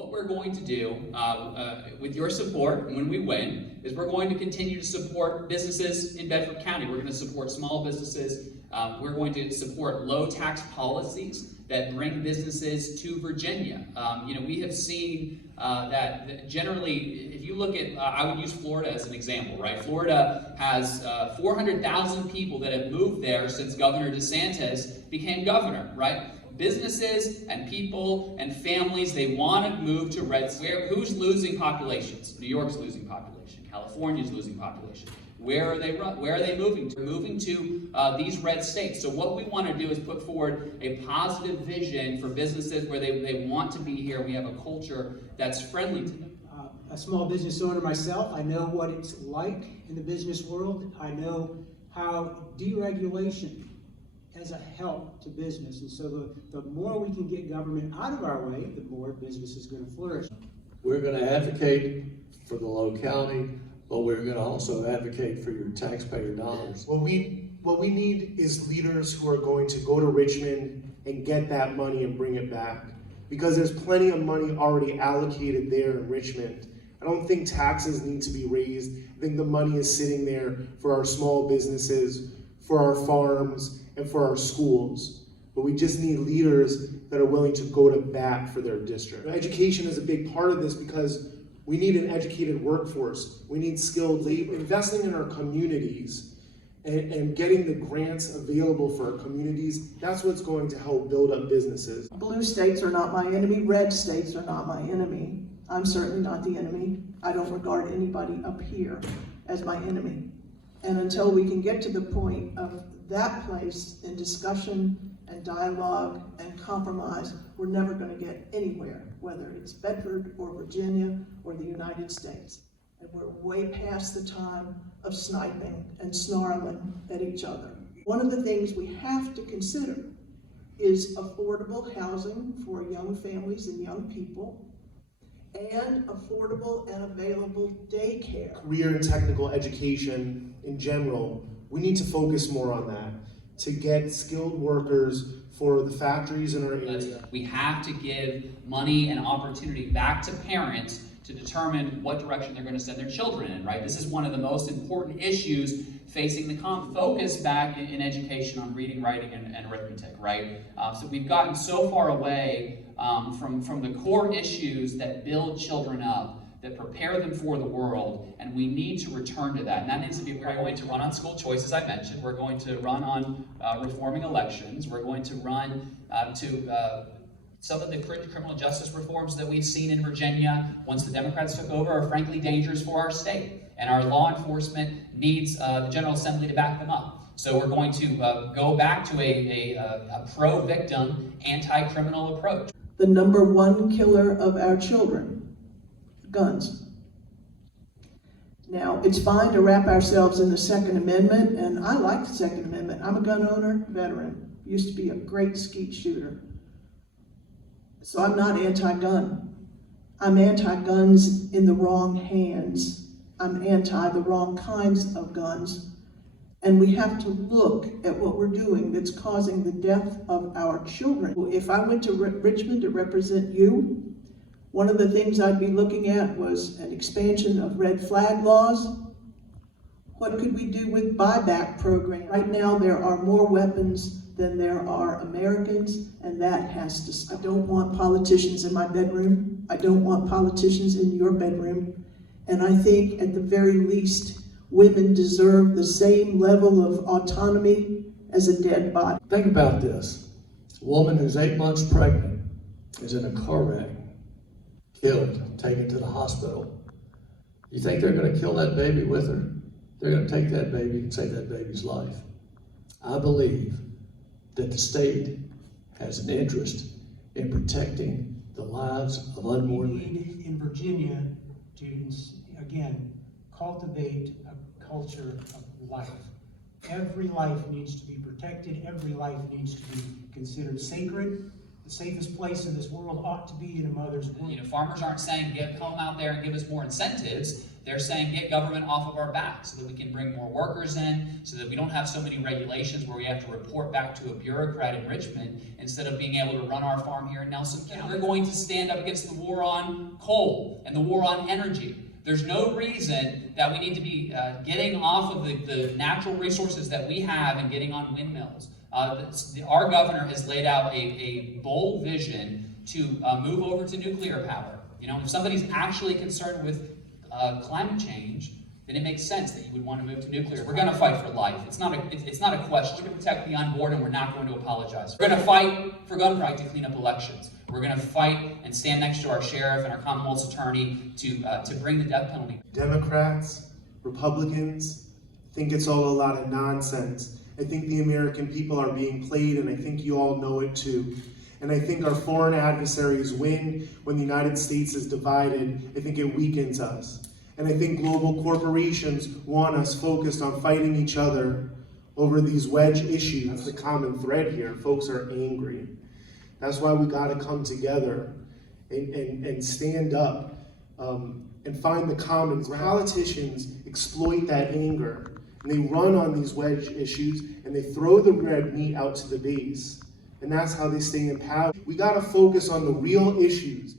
What we're going to do with your support when we win is we're going to continue to support businesses in Bedford County. We're going to support small businesses. We're going to support low tax policies that bring businesses to Virginia. We have seen that generally, if you look at, I would use Florida as an example, right? Florida has 400,000 people that have moved there since Governor DeSantis became governor, right? Businesses and people and families, they want to move to red states. Who's losing populations? New York's losing population. California's losing population. Where are they moving to? They're moving to these red states. So what we want to do is put forward a positive vision for businesses where they want to be here. We have a culture that's friendly to them. A small business owner myself, I know what it's like in the business world. I know how deregulation as a help to business. And so the more we can get government out of our way, the more business is going to flourish. We're going to advocate for the locality, but we're going to also advocate for your taxpayer dollars. What we need is leaders who are going to go to Richmond and get that money and bring it back. Because there's plenty of money already allocated there in Richmond. I don't think taxes need to be raised. I think the money is sitting there for our small businesses, for our farms, and for our schools. But we just need leaders that are willing to go to bat for their district. Education is a big part of this because we need an educated workforce. We need skilled labor. Investing in our communities and getting the grants available for our communities, that's what's going to help build up businesses. Blue states are not my enemy. Red states are not my enemy. I'm certainly not the enemy. I don't regard anybody up here as my enemy. And until we can get to the point of that place in discussion and dialogue and compromise, we're never going to get anywhere, whether it's Bedford or Virginia or the United States. And we're way past the time of sniping and snarling at each other. One of the things we have to consider is affordable housing for young families and young people, and affordable and available daycare. Career and technical education in general, we need to focus more on that to get skilled workers for the factories in our area. We have to give money and opportunity back to parents to determine what direction they're going to send their children in, right? This is one of the most important issues facing the focus back in education on reading, writing, and arithmetic, right? So we've gotten so far away from the core issues that build children up, that prepare them for the world, and we need to return to that. And that needs to be, we're going to run on school choice, as I mentioned. We're going to run on reforming elections. We're going to run to some of the criminal justice reforms that we've seen in Virginia once the Democrats took over are frankly dangerous for our state. And our law enforcement needs the General Assembly to back them up. So we're going to go back to a pro-victim, anti-criminal approach. The number one killer of our children, guns. Now, it's fine to wrap ourselves in the Second Amendment, and I like the Second Amendment. I'm a gun owner, veteran, used to be a great skeet shooter. So I'm not anti-gun. I'm anti-guns in the wrong hands. I'm anti the wrong kinds of guns. And we have to look at what we're doing that's causing the death of our children. If I went to Richmond to represent you, one of the things I'd be looking at was an expansion of red flag laws. What could we do with buyback program? Right now there are more weapons than there are Americans, and that has to stop. I don't want politicians in my bedroom. I don't want politicians in your bedroom. And I think at the very least, women deserve the same level of autonomy as a dead body. Think about this. A woman who's 8 months pregnant is in a car wreck, killed, taken to the hospital. You think they're going to kill that baby with her? They're going to take that baby and save that baby's life. I believe that the state has an interest in protecting the lives of unborn We babies. need in Virginia to, again, cultivate a culture of life. Every life needs to be protected. Every life needs to be considered sacred. the safest place in this world ought to be in a mother's womb. You know, farmers aren't saying come out there and give us more incentives. They're saying get government off of our backs so that we can bring more workers in, so that we don't have so many regulations where we have to report back to a bureaucrat in Richmond instead of being able to run our farm here in Nelson County. We're going to stand up against the war on coal and the war on energy. There's no reason that we need to be getting off of the natural resources that we have and getting on windmills. Our governor has laid out a bold vision to move over to nuclear power. You know, if somebody's actually concerned with climate change, then it makes sense that you would want to move to nuclear. We're going to fight for life. It's not a question. We're going to protect the unborn, and we're not going to apologize. We're going to fight for gun right to clean up elections. We're going to fight and stand next to our sheriff and our Commonwealth's attorney to bring the death penalty. Democrats, Republicans think it's all a lot of nonsense. I think the American people are being played, and I think you all know it too. And I think our foreign adversaries win when the United States is divided. I think it weakens us. And I think global corporations want us focused on fighting each other over these wedge issues. That's the common thread here. Folks are angry. That's why we got to come together and stand up and find the common ground. Politicians exploit that anger, and they run on these wedge issues, and they throw the red meat out to the base. And that's how they stay in power. We got to focus on the real issues.